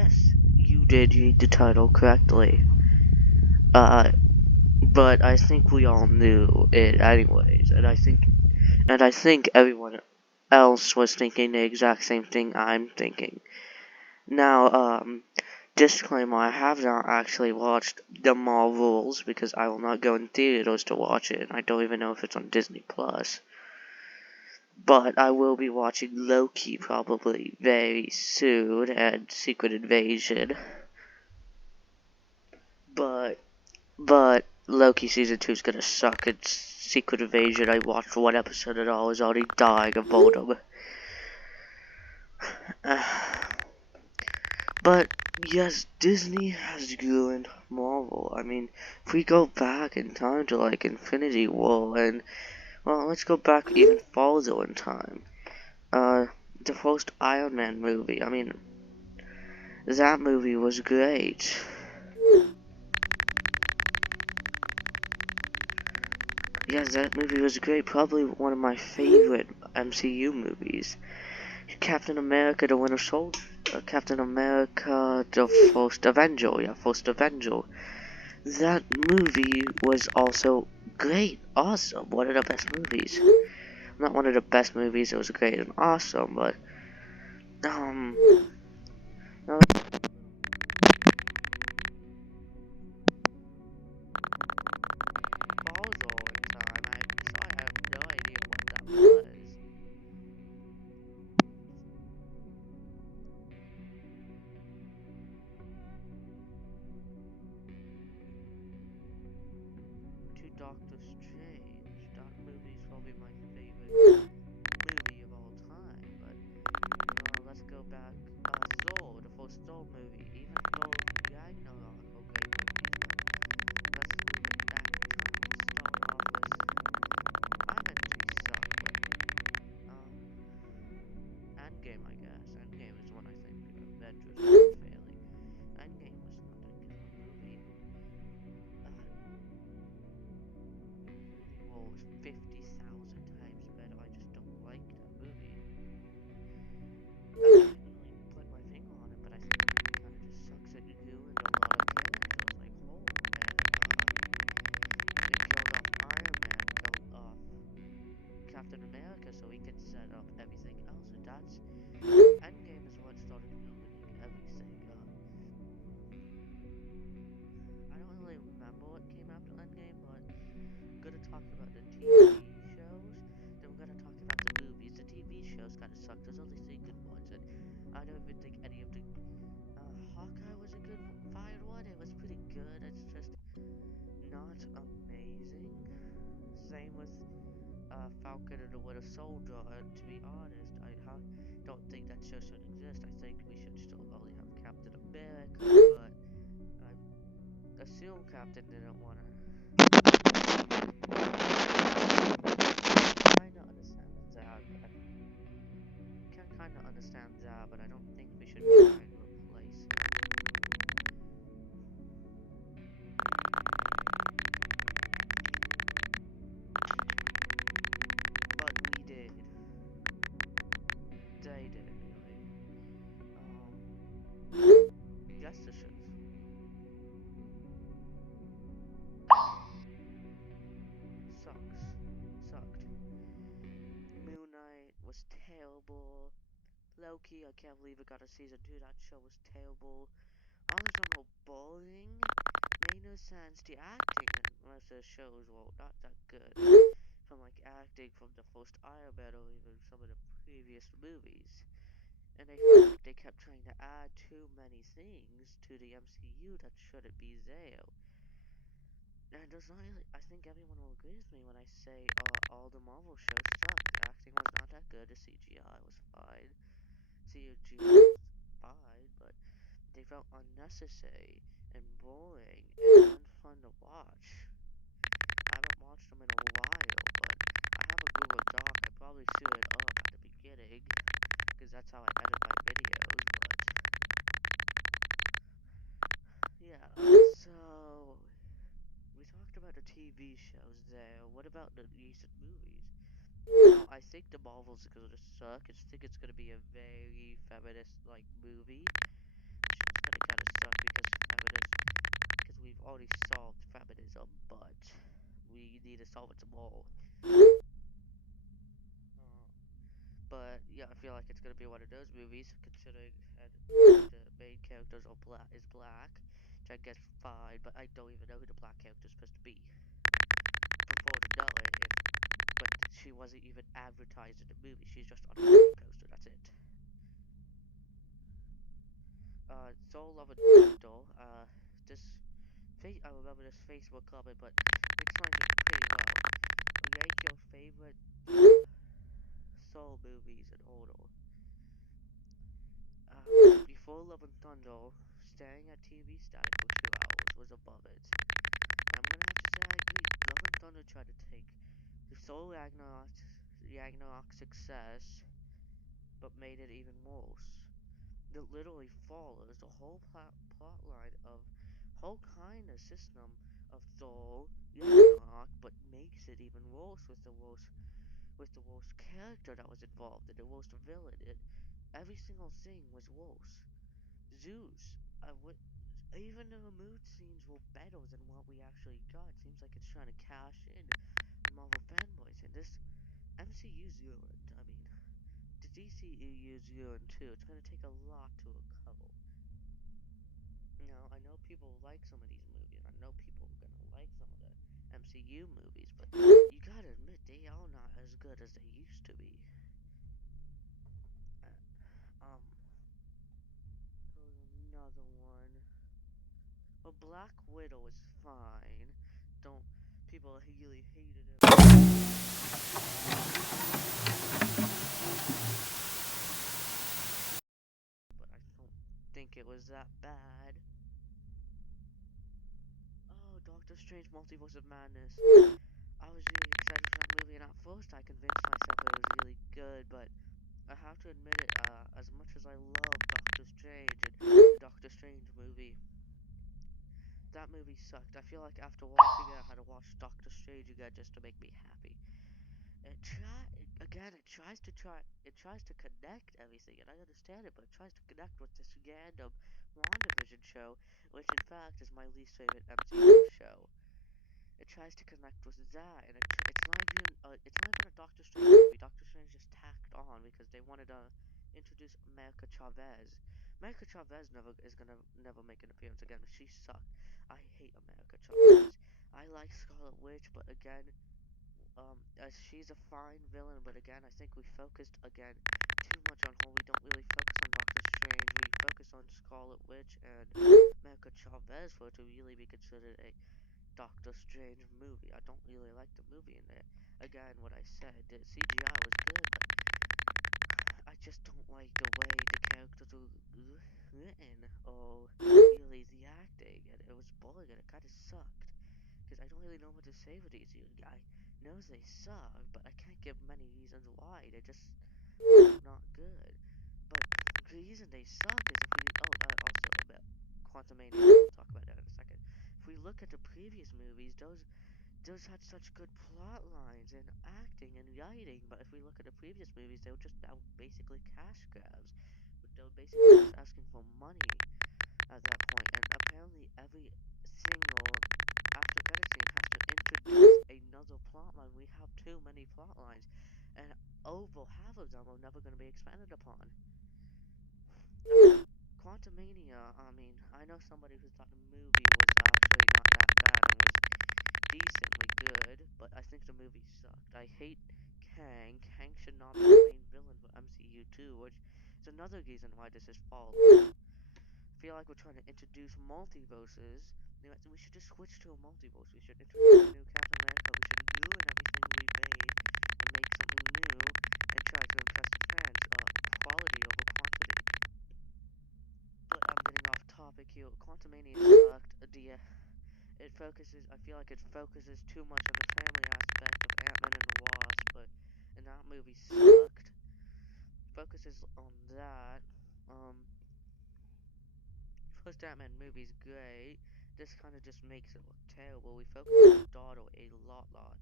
Yes, you did read the title correctly. Uh, but I think we all knew it anyways, and I think everyone else was thinking the exact same thing I'm thinking. Now, disclaimer, I have not actually watched the Marvels because I will not go in theaters to watch it. I don't even know if it's on Disney Plus. But I will be watching Loki probably very soon and Secret Invasion. But Loki season 2 is gonna suck. It's Secret Invasion. I watched one episode and I was already dying of boredom. But yes, Disney has ruined Marvel. I mean, if we go back in time to like Infinity War and well, let's go back even farther in time. The first Iron Man movie. I mean, that movie was great. Yes, that movie was great. Probably one of my favorite MCU movies. Captain America: The Winter Soldier. Captain America: The First Avenger. Yeah, First Avenger. That movie was also great, awesome. One of the best movies. Not one of the best movies. It was great and awesome, but um. Now Balzo in time. I have no idea what that was. To Doctor Strange. That movie is probably my favorite movie of all time. But let's go back. Thor, the first Thor movie. Even Thor Ragnarok were great movies. But let's move it back in time. Let's start off with Iron Man 3 sucked, but um, Endgame, I guess. Endgame is one I think Avengers are failing. Endgame was not a good movie. Infinity War was 50,000 times better. I just don't like that movie. I can't really put my finger on it, but I think the movie kind of just sucks. It ruined a lot of characters like Hulk and it killed off Iron Man, killed off Captain America, so he could set up everything else. And that's Endgame is what started ruining everything. I don't really remember what came after Endgame, but we're gonna talk about the TV shows. Then we're gonna talk about the movies. The TV shows kind of sucked. There's only 3 good ones, and I don't even think any of the. Hawkeye was a good fired one. It was pretty good. It's just not amazing. Same with Falcon and the Winter Soldier. To be honest, don't think that show should exist. I think we should still only have Captain America, but I assume Captain didn't want to. Kind of understand that. Can kind of understand that, but I don't think we should try and replace it. But we did. They did anyway. Yes, the shows. Sucks. Sucked. Moon Knight was terrible. Loki, I can't believe it got a season 2. That show was terrible. All the general boring. Made no sense. The acting in most of the shows were not that good. From like acting from the first Iron Man or even some of the previous movies. And I feel like they kept trying to add too many things to the MCU that shouldn't be there. And there's not really, I think everyone will agree with me when I say all the Marvel shows sucked. The acting was not that good. The CGI was fine. CGI was fine, but they felt unnecessary and boring and unfun to watch. I haven't watched them in a while, but I have a Google Doc. I probably threw it up at the beginning because that's how I edit my videos. But yeah, so we talked about the TV shows there. What about the recent movies? Now, I think the Marvels are gonna suck. I think it's gonna be a very feminist like movie. feminism, but we need to solve it tomorrow. But yeah, I feel like it's gonna be one of those movies, considering and the main characters are black, which I guess fine, but I don't even know who the black character is supposed to be. Before to know it, but she wasn't even advertised in the movie. She's just on the movie poster. That's it. Soul Love and Thunder. This I remember this Facebook comment, but it explains it pretty well. Rate your favorite Soul movies in order. Before Love and Thunder, staring at TV static for 2 hours was above it. And I'm gonna have to say I agree. Love and Thunder tried to take the Soul Ragnarok success, but made it even worse. It literally follows the whole plot line of whole kind of system of Thor Ragnarok, but makes it even worse with the worst character that was involved and the worst villain. Every single thing was worse. Zeus, even the removed scenes were better than what we actually got. Seems like it's trying to cash in on Marvel fanboys, and this MCU's ruined. I mean, the DCEU's ruined too. It's gonna take a lot to recover. Now, I know people like some of these movies. I know people are gonna like some of the MCU movies, but you gotta admit they are not as good as they used to be. Um, another one. Well, Black Widow is fine. Don't people really hated it, but I don't think it was that bad. Oh, Doctor Strange Multiverse of Madness. I was really excited for that movie, and at first I convinced myself it was really good, but I have to admit it, as much as I love Doctor Strange and the Doctor Strange movie, that movie sucked. I feel like after watching it, I had to watch Doctor Strange again just to make me happy. It tries to connect everything, and I understand it, but it tries to connect with this random WandaVision show, which in fact is my least favorite MCU show. It tries to connect with that, and it's not even a Doctor Strange movie. Doctor Strange just tacked on because they wanted to introduce America Chavez. America Chavez never make an appearance again. She sucked. I hate America Chavez. I like Scarlet Witch, but again, she's a fine villain. But again, I think we focused again too much on her. We don't really focus on Doctor Strange. We focus on Scarlet Witch and America Chavez for it to really be considered a Doctor Strange movie. I don't really like the movie in there. Again, what I said, the CGI was good, but I just don't like the way the characters were written or really the acting, and it was boring and it kind of sucked. Because I don't really know what to say with these. I knows they suck, but I can't give many reasons why. They're just not good. But the reason they suck is if we also about Quantumania. We'll talk about that in a second. If we look at the previous movies, those had such good plot lines and acting and writing, but if we look at the previous movies, they were just now basically cash grabs. But they were basically just asking for money at that point, and apparently every single after credit scene has to introduce another plot line. We have too many plot lines, and over half of them are never going to be expanded upon. Quantumania, I mean, I know somebody who thought the movie was actually not that bad and was decently good, but I think the movie sucked. I hate Kang. Kang should not be the main villain for MCU 2, which is another reason why this is falling. I feel like we're trying to introduce multiverses. We should just switch to a multiverse. We should introduce a new Captain America. We should ruin everything we made and make something new and try to impress the fans. Quality over quantity. But I'm getting off topic here. Quantumania sucked. It focuses. I feel like it focuses too much on the family aspect of Ant-Man and the Wasp, but and that movie sucked. Focuses on that. First Ant-Man movie's great. This kind of just makes it look terrible. We focus on his daughter a lot,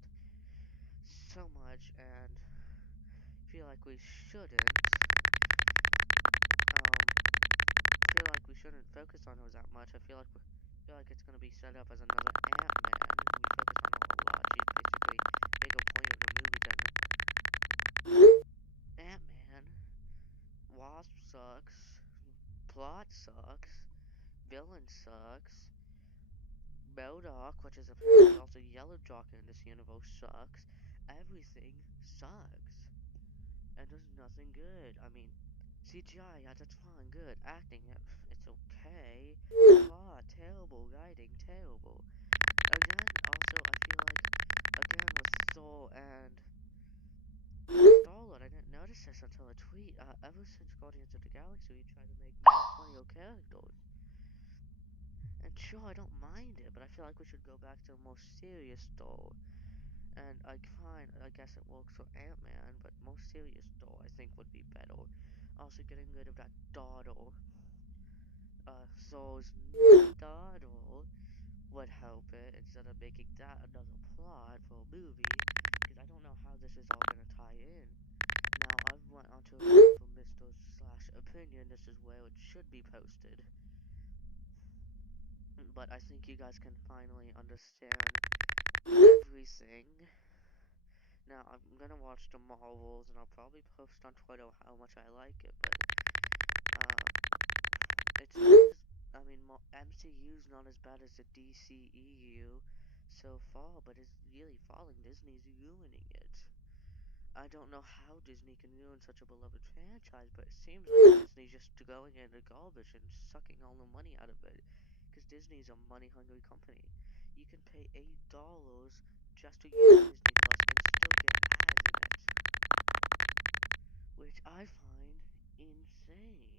so much, and feel like we shouldn't. Feel like we shouldn't focus on her that much. I feel like feel like it's gonna be set up as another Ant-Man. We focus on all the logic, basically bigger point of the movie than Ant-Man. Wasp sucks. Plot sucks. Villain sucks. MODOK, which is apparently also Yellow Jock in this universe, sucks. Everything sucks. And there's nothing good. I mean, CGI, yeah, that's fine, good. Acting, yeah, it's okay. Plot, terrible. Writing, terrible. Again, also, I feel like, again, with Soul and Star-Lord, I didn't notice this until a tweet. Ever since Guardians of the Galaxy, we tried to make more funnier characters. And sure, I don't mind it, but I feel like we should go back to a more serious Thor. And fine, I guess it works for Ant-Man, but more serious Thor I think would be better. Also getting rid of that dawdle, Thor's dawdle would help it instead of making that another plot for a movie, because I don't know how this is all gonna tie in. Now I've went onto a Reddit for Mr.s opinion. This is where it should be posted. But I think you guys can finally understand everything. Now, I'm gonna watch the Marvels, and I'll probably post on Twitter how much I like it, but, it's not as, I mean, MCU's not as bad as the DCEU so far, but it's really falling. Disney's ruining it. I don't know how Disney can ruin such a beloved franchise, but it seems like Disney's just going into garbage and sucking all the money out of it. Because Disney's a money-hungry company. You can pay $8 just to use Disney Plus and still get ads in it, which I find insane.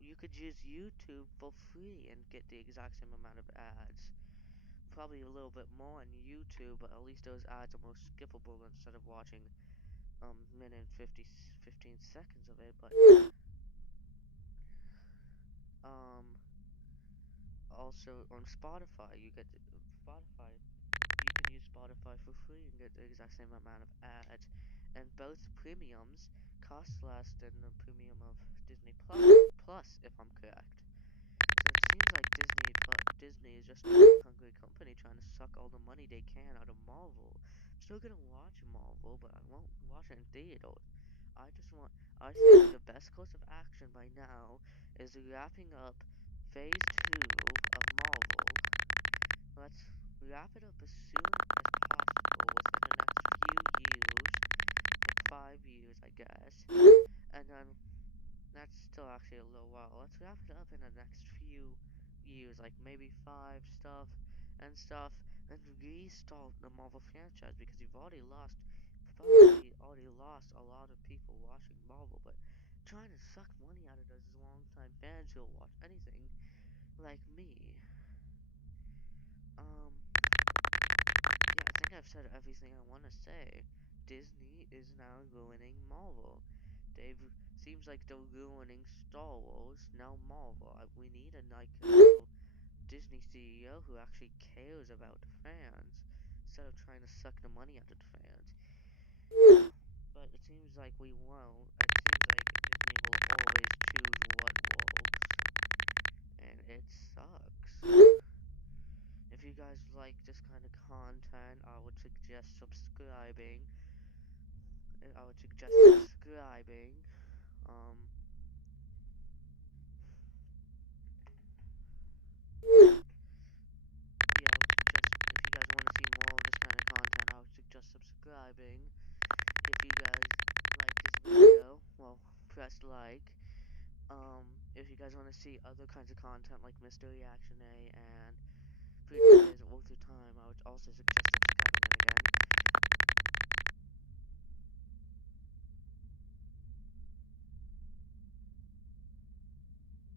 You could use YouTube for free and get the exact same amount of ads. Probably a little bit more on YouTube, but at least those ads are more skippable instead of watching minute and 15 seconds of it. But also on Spotify, you get Spotify. You can use Spotify for free and get the exact same amount of ads. And both premiums cost less than the premium of Disney Plus, if I'm correct. So it seems like Disney is just a money-hungry company trying to suck all the money they can out of Marvel. I'm still gonna watch Marvel, but I won't watch it in theaters. I think the best course of action by now is wrapping up Phase 2 of Marvel. Let's wrap it up as soon as possible within the next few years, like 5 years, I guess. And then that's still actually a little while. Let's wrap it up in the next few years, like maybe 5 stuff, and restart the Marvel franchise because probably already lost a lot of people watching Marvel, but trying to suck money out of those longtime fans who'll watch anything like me. Yeah, I think I've said everything I want to say. Disney is now ruining Marvel. They've seems like they're ruining Star Wars, now Marvel. We need a Disney CEO who actually cares about the fans instead of trying to suck the money out of the fans. But it seems like we won't. It seems like Disney will always choose what works, and it sucks. If you guys like this kind of content, I would suggest subscribing. Um, yeah, I would suggest if you guys want to see more of this kind of content, I would suggest subscribing. If you guys like this video, well, press like. If you guys want to see other kinds of content like Mr. Reaction A and Freedom Days Worth Your Time, I would also suggest